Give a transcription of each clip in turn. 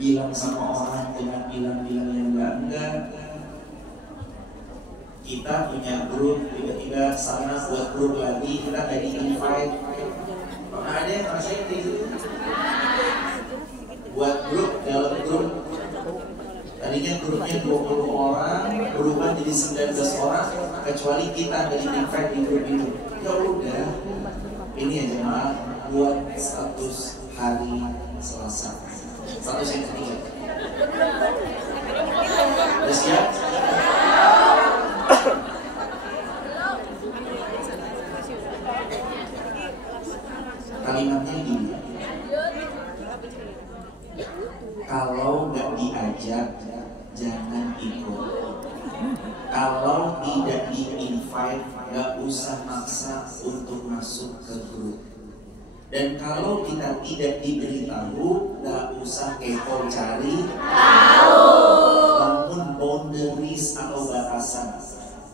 bilang sama orang dengan bilang-bilang yang enggak. Kita punya grup, tiba-tiba sana buat grup lagi, kita nggak di-invite. Pernah ada yang ngerasain kayak gitu? Buat grup, dalam grup tadinya grupnya 20 orang, berubah jadi 19 orang, kecuali kita nggak di-invite di grup itu. Ya udah, ini aja mah buat status hari Selasa, status yang ketiga. Udah siap? Kalimatnya gini, kalau nggak diajak jangan ikut, kalau tidak di-invite nggak usah maksa untuk masuk ke grup, dan kalau kita tidak diberitahu nggak usah kepo cari tahu, bangun boundaries atau batasan.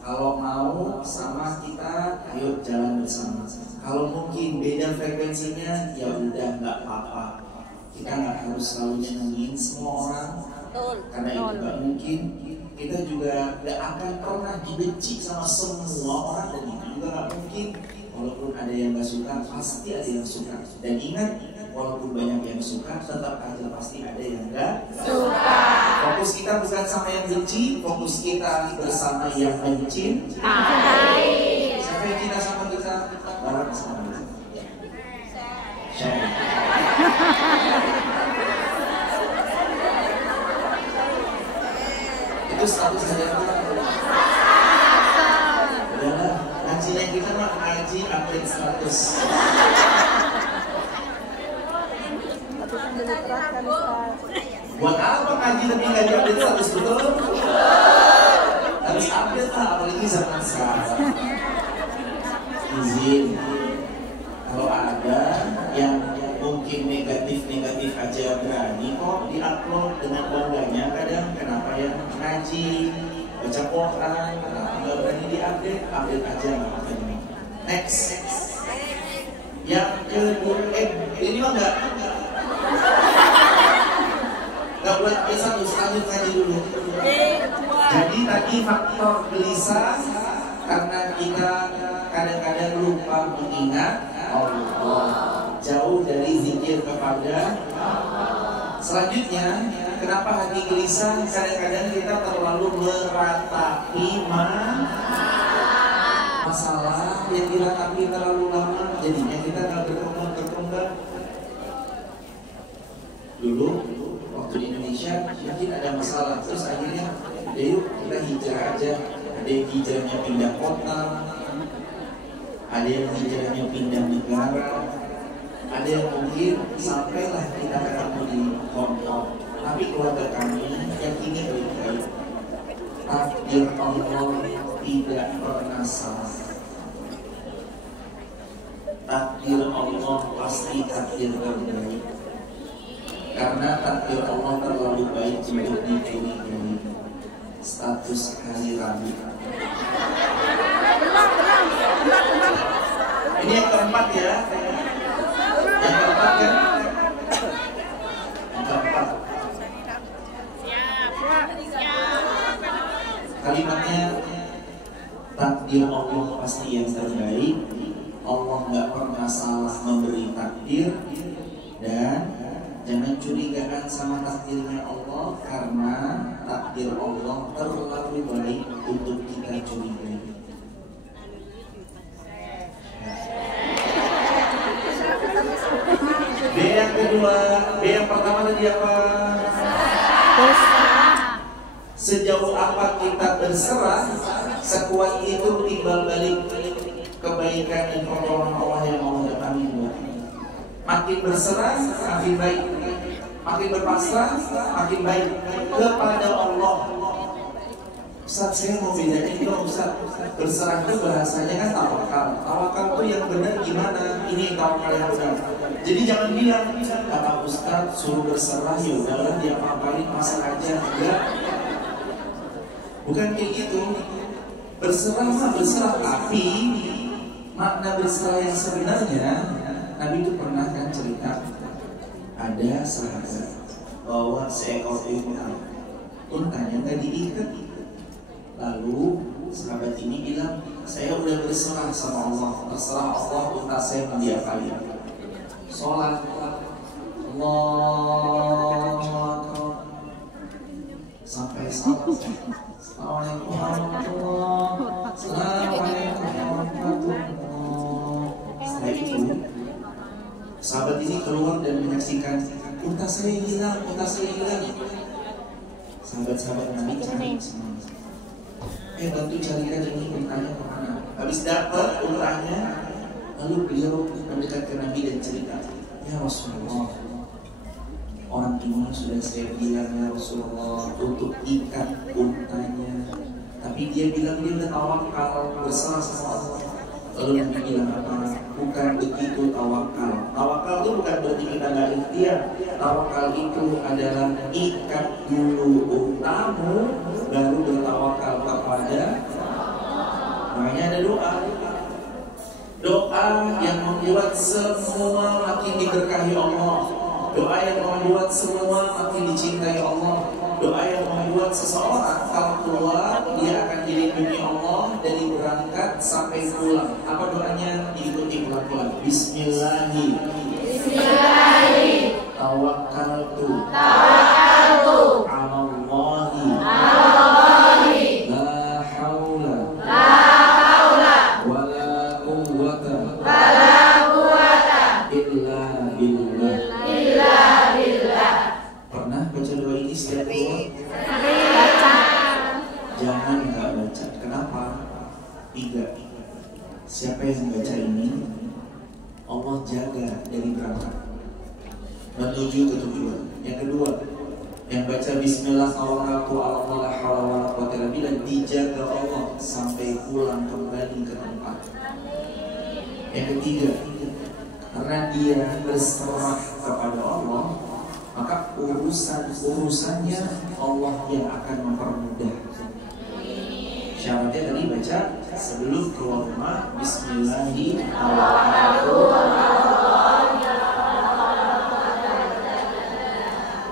Kalau mau sama kita, ayo jalan bersama. Kalau mungkin beda frekuensinya, ya udah nggak apa-apa. Kita nggak harus selalu nyenengin semua orang, karena itu nggak mungkin. Kita juga nggak akan pernah dibenci sama semua orang, dan itu juga nggak mungkin. Walaupun ada yang nggak suka, pasti ada yang suka. Dan ingat, walaupun banyak yang suka, tetap aja pasti ada yang nggak suka. Fokus kita bukan sama yang benci, fokus kita bersama yang mencintai. Siapa yang cinta sama kita? Bareng sama kita. Share. Itu status saya. Udahlah, ngajinya kita mah ngaji update status. Buat apa ngaji tapi nggak update status, betul? Harus update lah, apalagi zaman sekarang. Izin, kalau ada yang mungkin negatif aja berani kok diupload dengan bangganya. Kadang kenapa yang ngaji, baca Quran, kenapa nggak berani diupdate? Update aja nggak apa-apa. Next, yang kedua, ini mah nggak buat satu, lanjut ngaji dulu. Jadi tadi faktor gelisah karena kita kadang-kadang lupa mengingat Allah, jauh dari zikir kepada Allah. Selanjutnya, kenapa hati gelisah? Kadang-kadang kita terlalu meratapi masalah yang diratapi terlalu lama, jadinya kita nggak berkembang. Dulu waktu di Indonesia mungkin ada masalah, terus akhirnya yuk kita hijrah aja. Ada yang hijrahnya pindah kota, ada yang hijrahnya pindah negara, ada yang mungkin sampailah kita ketemu di Hong Kong. Tapi keluarga kami yakini baik-baik, takdir Allah tidak pernah salah. Takdir Allah pasti takdir terbaik, karena takdir Allah terlalu baik untuk dicurigai. Status hari Rabu. Ini yang keempat ya. Yang keempat kan? Yang keempat. Kalimatnya, takdir Allah pasti yang terbaik. Allah nggak pernah salah memberi takdir, dan jangan curigaan sama takdirnya Allah, karena takdir Allah terlalu baik untuk kita curigai. B yang kedua, B yang pertama tadi apa? Sejauh apa kita berserah, sekuat itu timbal balik kebaikan dan pertolongan Allah yang mau datangi buat kita. Makin berserah, makin baik. Makin berpasrah, makin baik kepada Allah. Ustaz, saya mau bedain dong Ustaz. Berserah itu bahasanya kan tawakal. Tawakal itu yang benar gimana? Ini tawakal yang benar. Jadi jangan bilang, kata Ustaz suruh berserah, ya udahlah dia apa-apain, pasrah aja. Enggak. Bukan kayak gitu. Berserah mah berserah, tapi makna berserah yang sebenarnya, Nabi itu pernah kan cerita, ada sahabat bawa seekor unta. Untanya nggak diikat. Lalu sahabat ini bilang, saya udah berserah sama Allah, terserah Allah unta saya mau diapain. Sholat, Allah sampai salat. Assalamualaikum warahmatullahi wabarakatuh. Setelah itu sahabat ini keluar dan menyaksikan unta saya hilang, unta saya hilang. Sahabat-sahabat Nabi cari semua. Bantu carikan ini untanya kemana. Habis dapat untanya, lalu beliau mendekat ke Nabi dan cerita, ya Rasulullah, orang ini sudah saya bilang ya Rasulullah untuk ikat untanya, tapi dia bilang dia udah tawakal berserah sama Allah. Lalu Nabi bilang apa? Bukan begitu tawakal. Tawakal itu bukan berarti kita nggak ikhtiar. Tawakal itu adalah ikat dulu untamu, baru bertawakal kepada. Makanya ada doa. Doa yang membuat semua makin diberkahi Allah. Doa yang membuat semua makin dicintai Allah. Doa yang membuat seseorang kalau keluar dia akan dilindungi Allah dari berangkat sampai pulang. Apa doanya? Diikuti pelan-pelan. Bismillahi. Bismillahi. Tawakkaltu. Tawakkaltu. Alallahi. Alallahi. La haula. La haula. Wala quwwata. Wala quwwata. Illa billah. Illa billah. Pernah baca doa ini setiap keluar? Baca. Jangan nggak baca. Kenapa? 3. Siapa yang baca ini, Allah jaga dari berangkat menuju ke tujuan. Yang kedua, yang baca Bismillah tawakkaltu ala Allah la haula wala quwwata illa billah, dijaga Allah sampai pulang kembali ke tempat. Yang ketiga, karena dia berserah kepada Allah, maka urusannya Allah yang akan mempermudah. Syaratnya tadi baca sebelum keluar rumah Bismillahirrahmanirrahim.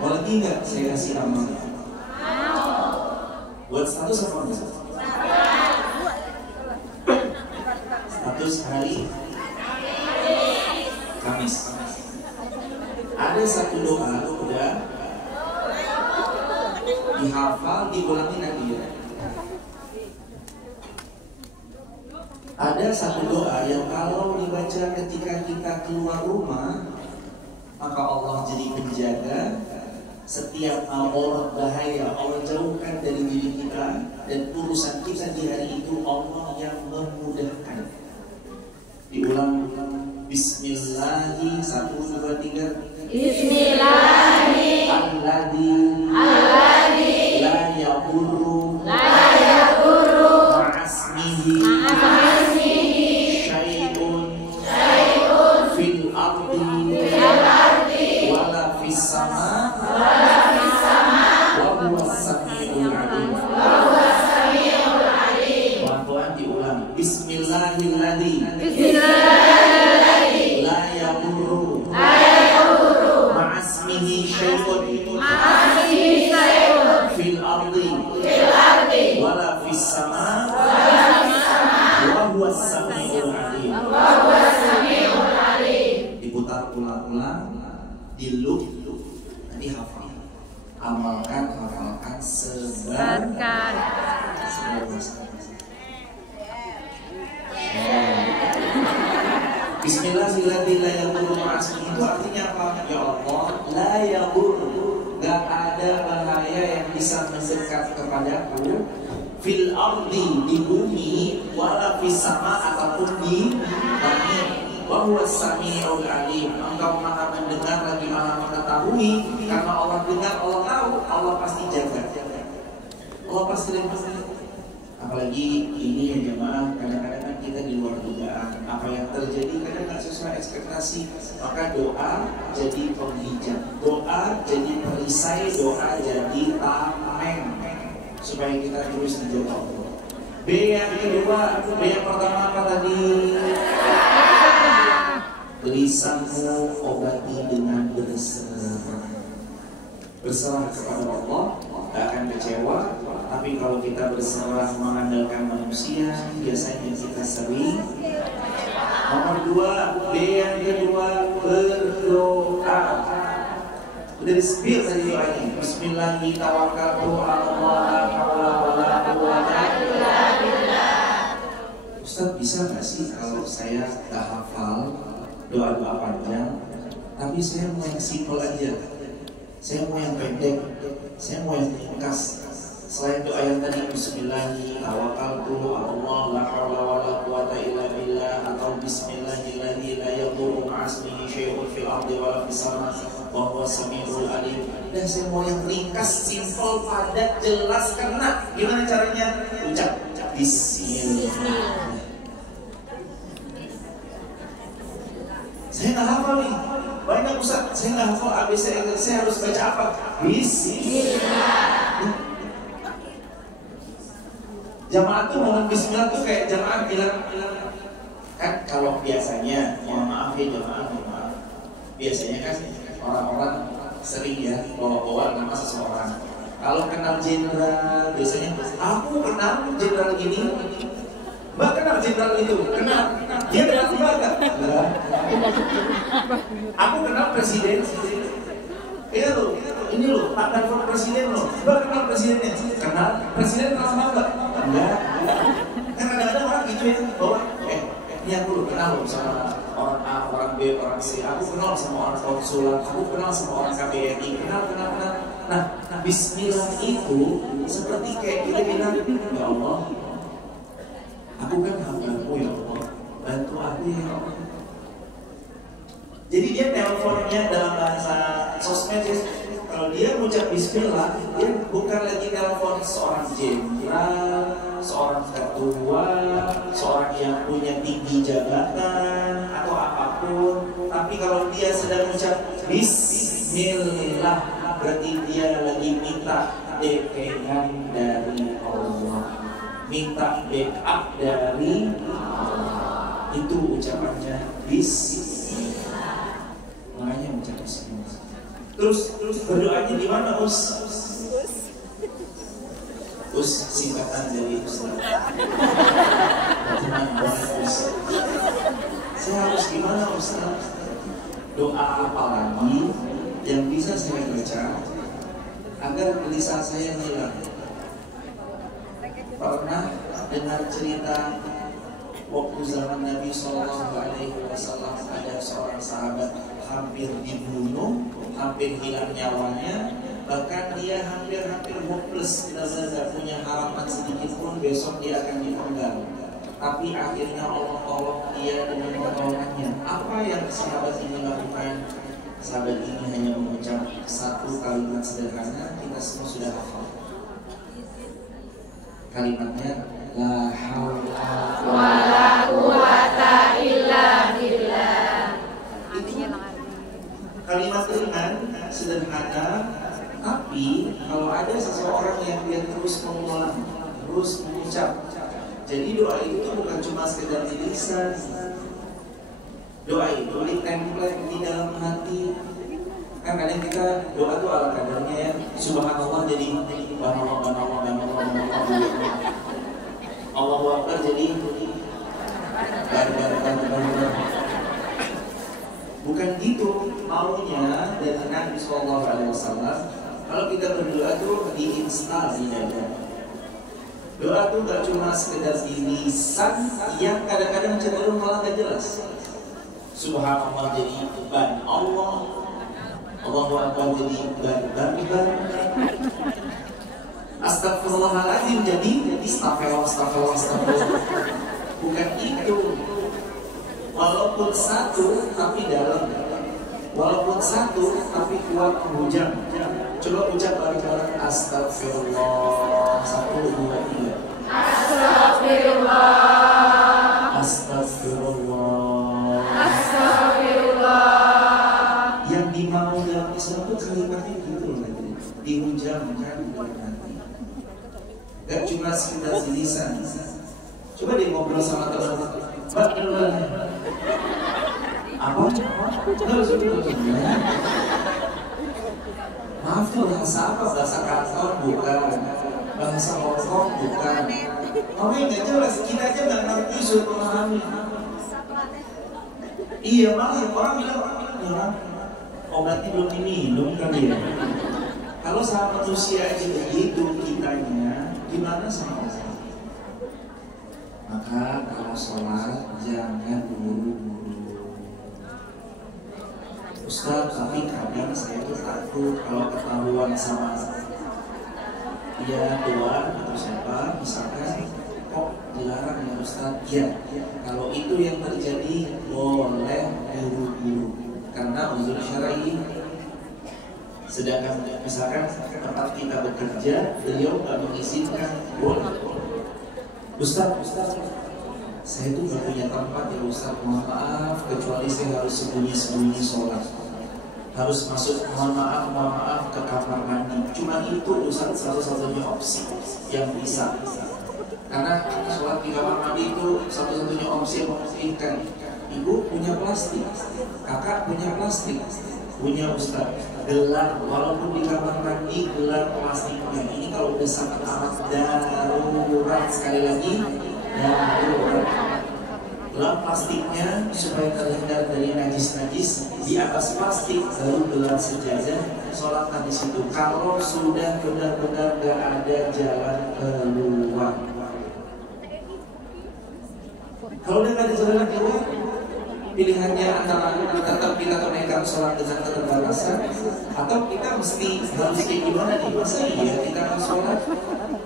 Mau lagi nggak saya kasih amal? Buat status apa enggak? Status hari Kamis. Ada satu doa udah dihafal, diulangi nanti ya. Ada satu doa yang kalau dibaca ketika kita keluar rumah, maka Allah jadi penjaga. Setiap aurat bahaya Allah jauhkan dari diri kita, dan urusan kita di hari itu Allah yang memudahkan. Diulang. Bismillahi 1, 2, 3. Bismillahi alladzi la yadurru ma'asmihi syai'un fil ardi wala fis sama wa huwas samiul alim. Pelan-pelan diulang. Bismillahilladzi la yadurru ma'asmihi syai'un fil ardi wala fis sama wa huwas samiul alim. Diputar ulang-ulang, di-loop, nanti hafal. Amalkan, hafalkan, sebarkan. Bismillahirrahmanirrahim. Itu artinya apa? Ya Allah, la yadurru, gak ada bahaya yang bisa mendekat kepadaku, fil ardi, di bumi, wala fis sama, ataupun di langit. Wa huwas samiul alim. Engkau maha mendengar lagi maha mengetahui. Karena Allah dengar, Allah tahu, Allah pasti jaga. Allah pasti dengar. Apalagi ini ya jemaah, kadang-kadang kita di luar dugaan. Apa yang terjadi kadang nggak sesuai ekspektasi. Maka doa jadi penghijab, doa jadi perisai, doa jadi tameng, supaya kita terus dijauh Allah. B yang kedua, B yang pertama apa tadi? Lisanmu obati dengan berserah. berserah kepada Allah, tak akan kecewa. Tapi kalau kita berserah mengandalkan manusia, biasanya kita sering. Nomor 2, B yang kedua, berdoa. Udah disebut tadi doanya. Bismillahirrahmanirrahim. Ustaz, bisa nggak sih kalau saya tak hafal doa-doa panjang, tapi saya mau yang simple aja, saya mau yang pendek, saya mau yang ringkas. Selain doa yang tadi Bismillahirrahmanirrahim atau Bismillahirrahmanirrahim la yadurru ma'asmihi syai'un fil ardi wa la fis sama wa huwa samiul alim. Dan saya mau yang ringkas, simple, padat, jelas, kena. Gimana caranya? Ucap Bismillah. Saya nggak hafal nih, banyak Ustaz, saya nggak hafal ABC, saya harus baca apa? Bismillah. Jamaah tuh ngomong Bismillah tuh kayak jamaah bilang kan kalau biasanya, mohon maaf ya jamaah, maaf. Biasanya kan orang-orang sering ya bawa-bawa nama seseorang. Kalau kenal jenderal, biasanya aku kenal jenderal ini. Mbak kenal jenderal itu? Kenal. Dia kenal Mbak enggak? Enggak. Aku kenal presiden. Ini loh, Pak Danford presiden loh. Mbak kenal presidennya? Kenal. Presiden kenal sama Mbak? Enggak. Kan kadang-kadang orang gitu ya, bahwa ini aku loh kenal loh sama orang A, orang B, orang C. Aku kenal sama orang konsulat, aku kenal sama orang KBRI. Kenal. Nah, Bismillah itu seperti kayak kita bilang, ya Allah, aku kan hambamu ya Allah, bantu aku ya Allah. Jadi dia teleponnya dalam bahasa sosmed ya, kalau dia mengucap Bismillah, dia bukan lagi telepon seorang jenderal, seorang ketua, seorang yang punya tinggi jabatan atau apapun. Tapi kalau dia sedang mengucap Bismillah, berarti dia lagi minta DP-an dari Allah, minta backup dari Allah. Itu ucapannya Bismillah. Makanya ucap Bismillah. Terus berdoanya di mana Us? Us singkatan dari Ustaz. Tenang banget Us. Saya harus gimana Ustaz? Doa apa lagi yang bisa saya baca agar gelisah saya hilang? Pernah dengar cerita waktu zaman Nabi SAW ada seorang sahabat hampir dibunuh, hampir hilang nyawanya, bahkan dia hampir hopeless, tidak punya harapan sedikit pun besok dia akan dipenggal. Tapi akhirnya Allah tolong dia dengan pertolongannya. Apa yang sahabat ini lakukan? Sahabat ini hanya mengucap satu kalimat sederhana, kita semua sudah hafal. Kalimatnya la haula wala quwata illa billah. Kalimat ringan, sederhana, tapi kalau ada seseorang yang dia terus mengulang, terus mengucap, jadi doa itu bukan cuma sekedar di lisan. Doa itu ditemplate di dalam hati. Kan kadang kita doa tuh ala kadarnya ya, subhanallah jadi banallah. Allahu Akbar jadi bar. Bukan gitu maunya dari Nabi SAW. Kalau kita berdoa tuh diinstal di dada. Doa tuh gak cuma sekedar di lisan yang kadang-kadang cenderung malah gak jelas. Subhanallah jadi ban Allah, Allahu Akbar jadi ban. Astagfirullahaladzim jadi astagfirullah. Bukan itu. Walaupun satu tapi dalam, walaupun satu tapi kuat menghujam. Coba ucap bareng-bareng astagfirullah. 1, 2, 3. Astagfirullah. Yang dimau dalam Islam itu kalimatnya gitu loh, dihujamkan dalam hati. Gak cuma sekedar di lisan. Coba deh ngobrol sama teman-teman. Apa? Maaf, bahasa apa? Bahasa kantor bukan, bahasa Hongkong bukan. Oh nggak jelas, kita aja nggak ngerti suruh memahami. Iya, malah orang bilang obatnya belum diminum kali ya. Kalau sama manusia aja begitu kitanya, gimana sama Allah? Maka kalau sholat jangan buru-buru. Ustaz, tapi kadang saya tuh takut kalau ketahuan sama dia tuan atau siapa, misalkan kok dilarang ya Ustaz? Ya, kalau itu yang terjadi boleh buru-buru karena uzur syar'i. Sedangkan misalkan tempat kita bekerja, beliau nggak mengizinkan, boleh. Ustaz, saya tuh nggak punya tempat ya Ustaz, mohon maaf, kecuali saya harus sembunyi-sembunyi sholat, harus masuk mohon maaf ke kamar mandi. Cuma itu Ustaz satu-satunya opsi yang bisa. Karena sholat di kamar mandi itu satu-satunya opsi yang memungkinkan. Ibu punya plastik, kakak punya plastik, punya Ustaz gelar, walaupun di kamar mandi gelar plastiknya ini kalau udah sangat amat darurat, sekali lagi darurat, gelar plastiknya supaya terhindar dari najis-najis di atas plastik, baru gelar sejajar, sholat di situ. Kalau sudah benar-benar gak ada jalan keluar, kalau udah gak ada jalan keluar, pilihannya antara tetap kita tunaikan sholat dengan keterbatasan atau kita mesti harus kayak gimana nih? Masa iya kita akan sholat?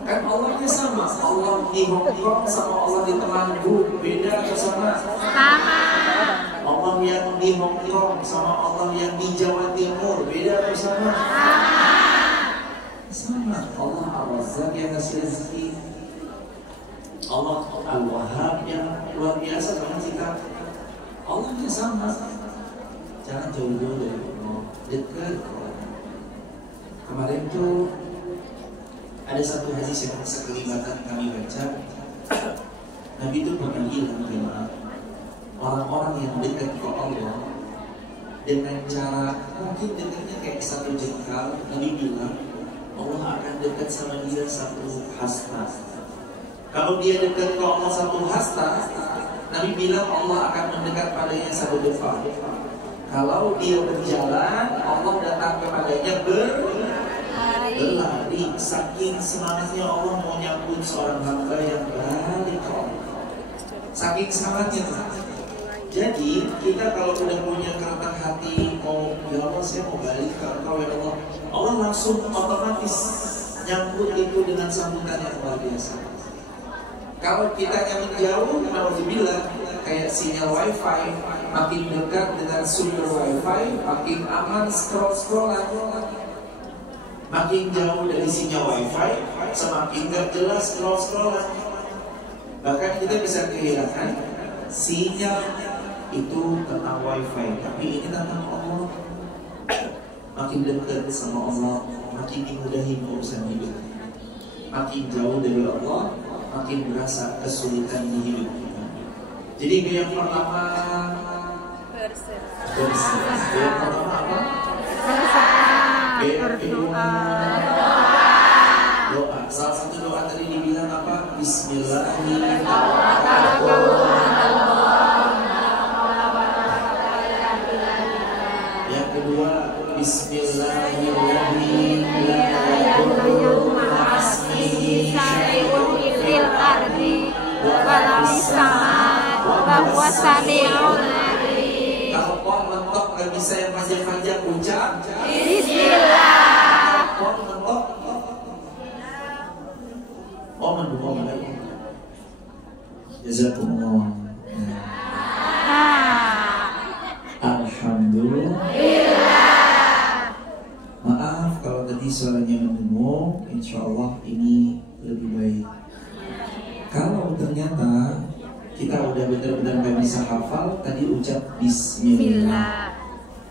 Kan Allahnya sama, Allah di Hongkong sama Allah di Temanggung beda atau sama? Sama. Allah yang di Hongkong sama Allah yang di Jawa Timur beda atau sama? Sama. Allah Al-Razzaq yang ngasih rezeki, Allah Al-Wahhab yang luar biasa sama kita. Allahnya sama, jangan jauh-jauh dari Allah, dekat. Kemarin tuh ada satu hadis yang sekelibatan kami baca. Nabi itu pernah bilang bahwa orang-orang yang dekat ke Allah dengan cara mungkin dekatnya kayak satu jengkal, Nabi bilang Allah akan dekat sama dia satu hasta. Kalau dia dekat ke Allah satu hasta, Nabi bilang Allah akan mendekat padanya satu defa. Kalau dia berjalan, Allah datang kepadanya berlari. Saking semangatnya Allah mau nyambut seorang hamba yang balik ke Allah. Saking semangatnya. Jadi kita kalau udah punya kerendah hati, mau ya Allah saya mau balik ke Engkau ya Allah, Allah langsung otomatis nyambut itu dengan sambutan yang luar biasa. Kalau kita yang menjauh, alhamdulillah, kayak sinyal wifi, makin dekat dengan sumber wifi, makin aman scroll-scrollan. Makin jauh dari sinyal wifi, semakin gak jelas scroll-scrollan. Bahkan kita bisa kehilangan sinyal itu tentang wifi, tapi ini tentang Allah. Makin dekat sama Allah, makin dimudahin urusan hidup. Makin jauh dari Allah, makin berasa kesulitan di hidup kita. Jadi yang pertama berserah. Yang pertama apa? Berdoa. Doa. Salah satu doa tadi dibilang apa? Bismillahirrahmanirrahim. Yang kedua, Bismillahirrahmanirrahim. Kalau pohon mentok gak bisa yang panjang-panjang ucap Bismillah. Pohon mentok mendukung lagi. Jazakumullah. Alhamdulillah. Maaf kalau tadi suaranya mendengung. Insya Allah ini lebih baik. Kalau ternyata kita udah benar-benar gak bisa hafal, tadi ucap Bismillah.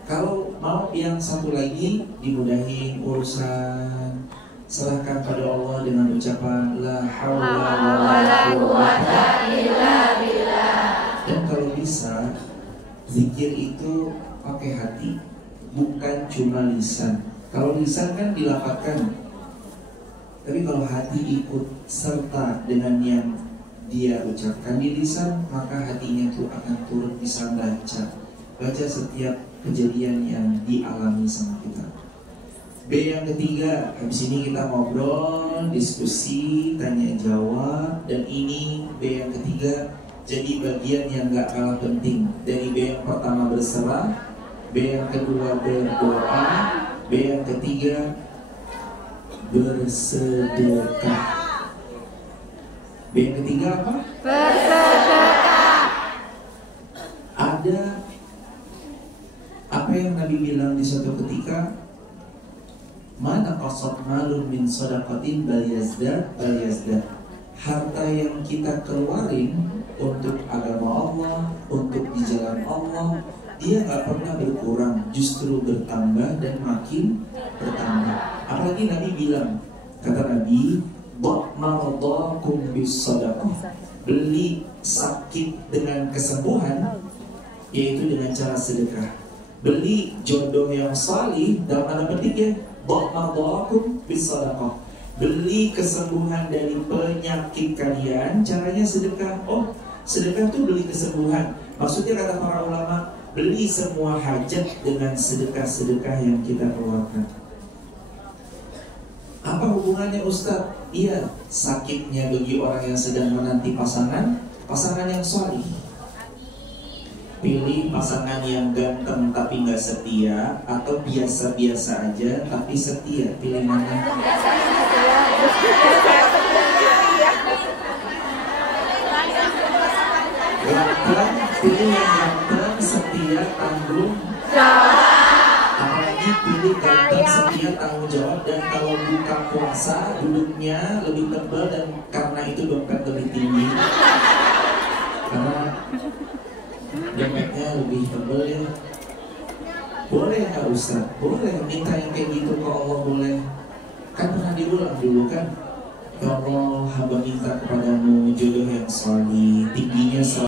Kalau mau yang satu lagi dimudahin urusan, serahkan pada Allah dengan ucapan La haula wala quwwata illa billah. Dan kalau bisa, zikir itu pakai hati, bukan cuma lisan. Kalau lisan kan dilafalkan, tapi kalau hati ikut serta dengan yang dia ucapkan di lisan, maka hatinya itu akan turut bisa baca setiap kejadian yang dialami sama kita. B yang ketiga, habis ini kita ngobrol, diskusi, tanya jawab, dan ini B yang ketiga jadi bagian yang gak kalah penting. Dari B yang pertama berserah, B yang kedua berdoa, B yang ketiga bersedekah. B yang ketiga apa? Bersedekah. Ada apa yang Nabi bilang di suatu ketika, mana qasad malun min shadaqatin bal yazdad. Harta yang kita keluarin untuk agama Allah, untuk di jalan Allah, dia gak pernah berkurang, justru bertambah dan makin bertambah. Apalagi Nabi bilang, kata Nabi, ba'maradakum bis sadaqah, beli sakit dengan kesembuhan, yaitu dengan cara sedekah. Beli jodoh yang salih, dalam tanda petik ya, ba'maradakum bis sadaqah, beli kesembuhan dari penyakit kalian, caranya sedekah. Oh, sedekah itu beli kesembuhan. Maksudnya kata para ulama, beli semua hajat dengan sedekah-sedekah yang kita keluarkan. Apa hubungannya Ustadz? Iya, sakitnya bagi orang yang sedang menanti pasangan yang salih. Pilih pasangan yang ganteng tapi nggak setia, atau biasa-biasa aja tapi setia. Pilih mana? Ganteng, pilih yang ganteng, setia, tanggung jawab. Apalagi pilih ganteng, setia, tanggung jawab. Dan kalau buka puasa, duduknya lebih tebal, dan karena itu dompet lebih tinggi. Karena dompetnya lebih tebal ya. Boleh nggak Ustaz? Boleh, minta yang kayak gitu ke Allah boleh. Kan pernah diulang dulu kan, ya Allah, hamba minta kepadamu jodoh yang salih, tingginya